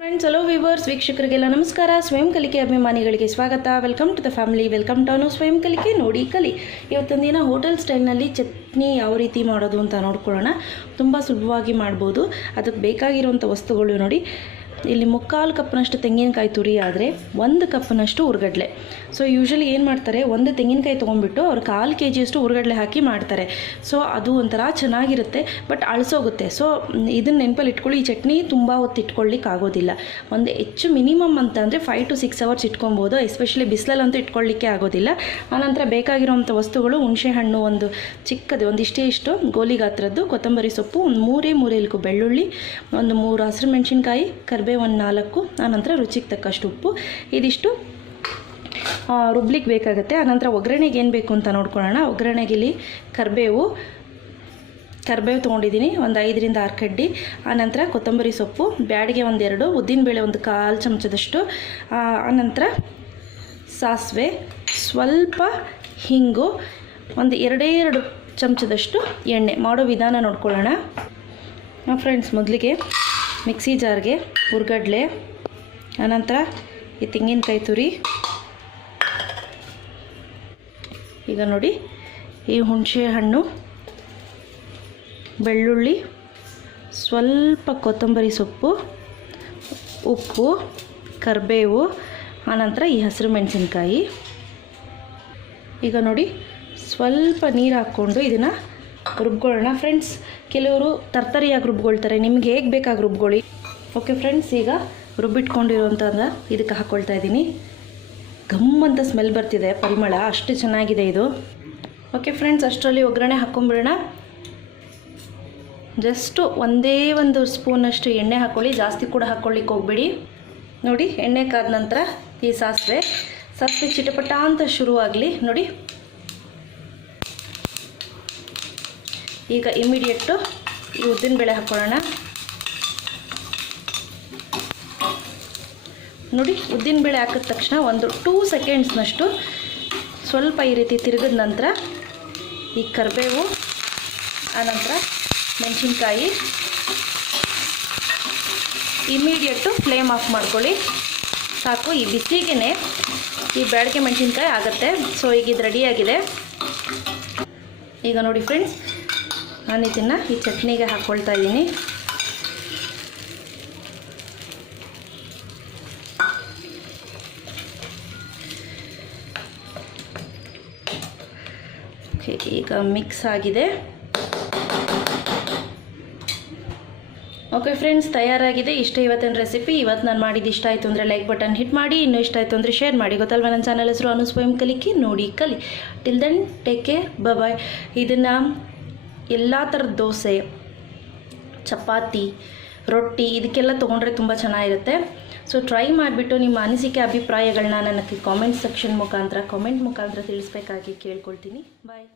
Friends, hello viewers, ವೀಕ್ಷಕರಿಗೆಲ್ಲ ನಮಸ್ಕಾರ. ಸ್ವಯಂ ಕಲಿಕೆ ಅಭಿಮಾನಿಗಳಿಗೆ ಸ್ವಾಗತ. Welcome to the family, welcome to Anu ಸ್ವಯಂ ಕಲಿಕೆ ನೋಡಿ ಕಲಿ. ಇವತ್ತೊಂದು ದಿನ ಹೋಟೆಲ್ ಸ್ಟೈಲ್ನಲ್ಲಿ ಚಟ್ನಿ ಯಾವ ರೀತಿ ಮಾಡೋದು ಅಂತ ನೋಡ್ಕೊಳ್ಳೋಣ. ತುಂಬ ಸುಲಭವಾಗಿ ಮಾಡ್ಬೋದು. ಅದಕ್ಕೆ ಬೇಕಾಗಿರುವಂಥ ವಸ್ತುಗಳು ನೋಡಿ. ಇಲ್ಲಿ 3/4 ಕಪ್ನಷ್ಟು ತೆಂಗಿನಕಾಯಿ ತುರಿ ಆದರೆ 1 ಕಪ್ನಷ್ಟು ಉರ್ಗಡ್ಲೆ. ಸೊ ಯೂಶ್ವಲಿ ಏನು ಮಾಡ್ತಾರೆ, ಒಂದು ತೆಂಗಿನಕಾಯಿ ತೊಗೊಂಡ್ಬಿಟ್ಟು ಅವ್ರು 1/4 kg ಉರ್ಗಡ್ಲೆ ಹಾಕಿ ಮಾಡ್ತಾರೆ. ಸೊ ಅದು ಒಂಥರ ಚೆನ್ನಾಗಿರುತ್ತೆ, ಬಟ್ ಅಳಿಸೋಗುತ್ತೆ. ಸೊ ಇದನ್ನು ನೆನಪಲ್ಲಿ ಇಟ್ಕೊಳ್ಳಿ. ಈ ಚಟ್ನಿ ತುಂಬ ಹೊತ್ತು ಇಟ್ಕೊಳ್ಳಿಕ್ಕೆ ಆಗೋದಿಲ್ಲ. ಒಂದು ಹೆಚ್ಚು ಮಿನಿಮಮ್ ಅಂತ ಅಂದರೆ 5 to 6 hours ಇಟ್ಕೊಬೋದು. ಎಸ್ಪೆಷಲಿ ಬಿಸಿಲಲ್ಲಂತೂ ಇಟ್ಕೊಳ್ಳಿಕ್ಕೆ ಆಗೋದಿಲ್ಲ. ಆನಂತರ ಬೇಕಾಗಿರೋವಂಥ ವಸ್ತುಗಳು: ಹುಣಸೆ ಹಣ್ಣು ಒಂದು ಚಿಕ್ಕದು, ಇಷ್ಟು ಗೋಲಿ ಗಾತ್ರದ್ದು, ಕೊತ್ತಂಬರಿ ಸೊಪ್ಪು ಒಂದು 3 ಎಲೆಕು ಬೆಳ್ಳುಳ್ಳಿ, ಒಂದು 3 ಹಸಿರು ಮೆಣಸಿನ್ಕಾಯಿ, ಕರಿಬೇವು ಒಂದು 4, ಆನಂತರ ರುಚಿಗೆ ತಕ್ಕಷ್ಟು ಉಪ್ಪು. ಇದಿಷ್ಟು ರುಬ್ಲಿಕ್ಕೆ ಬೇಕಾಗುತ್ತೆ. ಆನಂತರ ಒಗ್ಗರಣೆಗೆ ಏನು ಬೇಕು ಅಂತ ನೋಡ್ಕೊಳ್ಳೋಣ. ಒಗ್ಗರಣೆಗೆ ಇಲ್ಲಿ ಕರಿಬೇವು ತೊಗೊಂಡಿದ್ದೀನಿ, ಒಂದು 5 ರಿಂದ 6 ಕಡ್ಡಿ. ಆನಂತರ ಕೊತ್ತಂಬರಿ ಸೊಪ್ಪು, ಬ್ಯಾಡಿಗೆ 1-2, ಉದ್ದಿನಬೇಳೆ ಒಂದು 1/4 ಚಮಚದಷ್ಟು, ಆನಂತರ ಸಾಸಿವೆ, ಸ್ವಲ್ಪ ಹಿಂಗು, ಒಂದು 2 ಚಮಚದಷ್ಟು ಎಣ್ಣೆ. ಮಾಡೋ ವಿಧಾನ ನೋಡ್ಕೊಳ್ಳೋಣ ಫ್ರೆಂಡ್ಸ್. ಮೊದಲಿಗೆ ಮಿಕ್ಸಿ ಜಾರ್ಗೆ ಉರ್ಗಡ್ಲೆ, ಆನಂತರ ಈ ತೆಂಗಿನಕಾಯಿ ತುರಿ, ಈಗ ನೋಡಿ ಈ ಹುಣಸೆ ಹಣ್ಣು, ಬೆಳ್ಳುಳ್ಳಿ, ಸ್ವಲ್ಪ ಕೊತ್ತಂಬರಿ ಸೊಪ್ಪು, ಉಪ್ಪು, ಕರಿಬೇವು, ಆನಂತರ ಈ ಹಸಿರು ಮೆಣಸಿನ್ಕಾಯಿ. ಈಗ ನೋಡಿ ಸ್ವಲ್ಪ ನೀರು ಹಾಕ್ಕೊಂಡು ಇದನ್ನು ರುಬ್ಕೊಳ್ಳೋಣ ಫ್ರೆಂಡ್ಸ್. ಕೆಲವರು ತರ್ತರಿಯಾಗಿ ರುಬ್ಕೊಳ್ತಾರೆ, ನಿಮ್ಗೆ ಹೇಗೆ ಬೇಕಾಗಿ ರುಬ್ಕೊಳ್ಳಿ. ಓಕೆ ಫ್ರೆಂಡ್ಸ್, ಈಗ ರುಬ್ಬಿಟ್ಕೊಂಡಿರೋಂಥದ್ದು ಇದಕ್ಕೆ ಹಾಕ್ಕೊಳ್ತಾ ಇದ್ದೀನಿ. ಗಮ್ಮಂತ ಸ್ಮೆಲ್ ಬರ್ತಿದೆ, ಪರಿಮಳ ಅಷ್ಟು ಚೆನ್ನಾಗಿದೆ ಇದು. ಓಕೆ ಫ್ರೆಂಡ್ಸ್, ಅಷ್ಟರಲ್ಲಿ ಒಗ್ಗರಣೆ ಹಾಕ್ಕೊಂಬಿಡೋಣ. ಜಸ್ಟು ಒಂದು ಸ್ಪೂನಷ್ಟು ಎಣ್ಣೆ ಹಾಕ್ಕೊಳ್ಳಿ, ಜಾಸ್ತಿ ಕೂಡ ಹಾಕ್ಕೊಳ್ಳಿಕ್ಕೆ ಹೋಗ್ಬೇಡಿ. ನೋಡಿ, ಎಣ್ಣೆ ಕಾದ ನಂತರ ಈ ಸಾಸಿವೆ ಚಿಟಪಟ ಅಂತ ಶುರುವಾಗಲಿ ನೋಡಿ. ಈಗ ಇಮಿಡಿಯೇಟು ಈ ಉದ್ದಿನಬೇಳೆ ಹಾಕ್ಕೊಳ್ಳೋಣ. ನೋಡಿ, ಉದ್ದಿನಬೇಳೆ ಹಾಕಿದ ತಕ್ಷಣ ಒಂದು 2 ಸೆಕೆಂಡ್ಸ್ನಷ್ಟು ಸ್ವಲ್ಪ ಈ ರೀತಿ ತಿರುಗಿದ ನಂತರ ಈ ಕರಿಬೇವು, ಆನಂತರ ಮೆಣಸಿನ್ಕಾಯಿ, ಇಮಿಡಿಯೇಟು ಫ್ಲೇಮ್ ಆಫ್ ಮಾಡ್ಕೊಳ್ಳಿ. ಸಾಕು, ಈ ಬಿಸಿಗೆ ಈ ಬ್ಯಾಡಿಗೆ ಮೆಣಸಿನ್ಕಾಯಿ ಆಗುತ್ತೆ. ಸೊ ಈಗ ಇದು ರೆಡಿಯಾಗಿದೆ. ಈಗ ನೋಡಿ ಫ್ರೆಂಡ್ಸ್, ನಾನು ಇದನ್ನು ಈ ಚಟ್ನಿಗೆ ಹಾಕ್ಕೊಳ್ತಾ ಇದ್ದೀನಿ. ಓಕೆ, ಈಗ ಮಿಕ್ಸ್ ಆಗಿದೆ. ಓಕೆ ಫ್ರೆಂಡ್ಸ್, ತಯಾರಾಗಿದೆ. ಇಷ್ಟೇ ಇವತ್ತಿನ ರೆಸಿಪಿ. ಇವತ್ತು ನಾನು ಮಾಡಿದ್ದು ಇಷ್ಟ ಆಯಿತು ಅಂದರೆ ಲೈಕ್ ಬಟನ್ ಹಿಟ್ ಮಾಡಿ. ಇನ್ನೂ ಇಷ್ಟ ಆಯಿತು ಅಂದರೆ ಶೇರ್ ಮಾಡಿ. ಗೊತ್ತಲ್ವ, ನನ್ನ ಚಾನಲ್ ಹೆಸರು ಅನು ಸ್ವಯಂ ಕಲಿಕೆ ನೋಡಿ ಕಲಿ. ಟಿಲ್ ದೆನ್ ಟೇಕ್ ಕೇರ್, ಬಾಯ್. ಇದನ್ನು ಎಲ್ಲ ಥರದ ದೋಸೆ, ಚಪಾತಿ, ರೊಟ್ಟಿ ಇದಕ್ಕೆಲ್ಲ ತೊಗೊಂಡ್ರೆ ತುಂಬ ಚೆನ್ನಾಗಿರುತ್ತೆ. ಸೊ ಟ್ರೈ ಮಾಡಿಬಿಟ್ಟು ನಿಮ್ಮ ಅನಿಸಿಕೆ ಅಭಿಪ್ರಾಯಗಳನ್ನ ನನಗೆ ಕಾಮೆಂಟ್ ಮುಖಾಂತರ ತಿಳಿಸ್ಬೇಕಾಗಿ ಕೇಳ್ಕೊಳ್ತೀನಿ. ಬಾಯ್.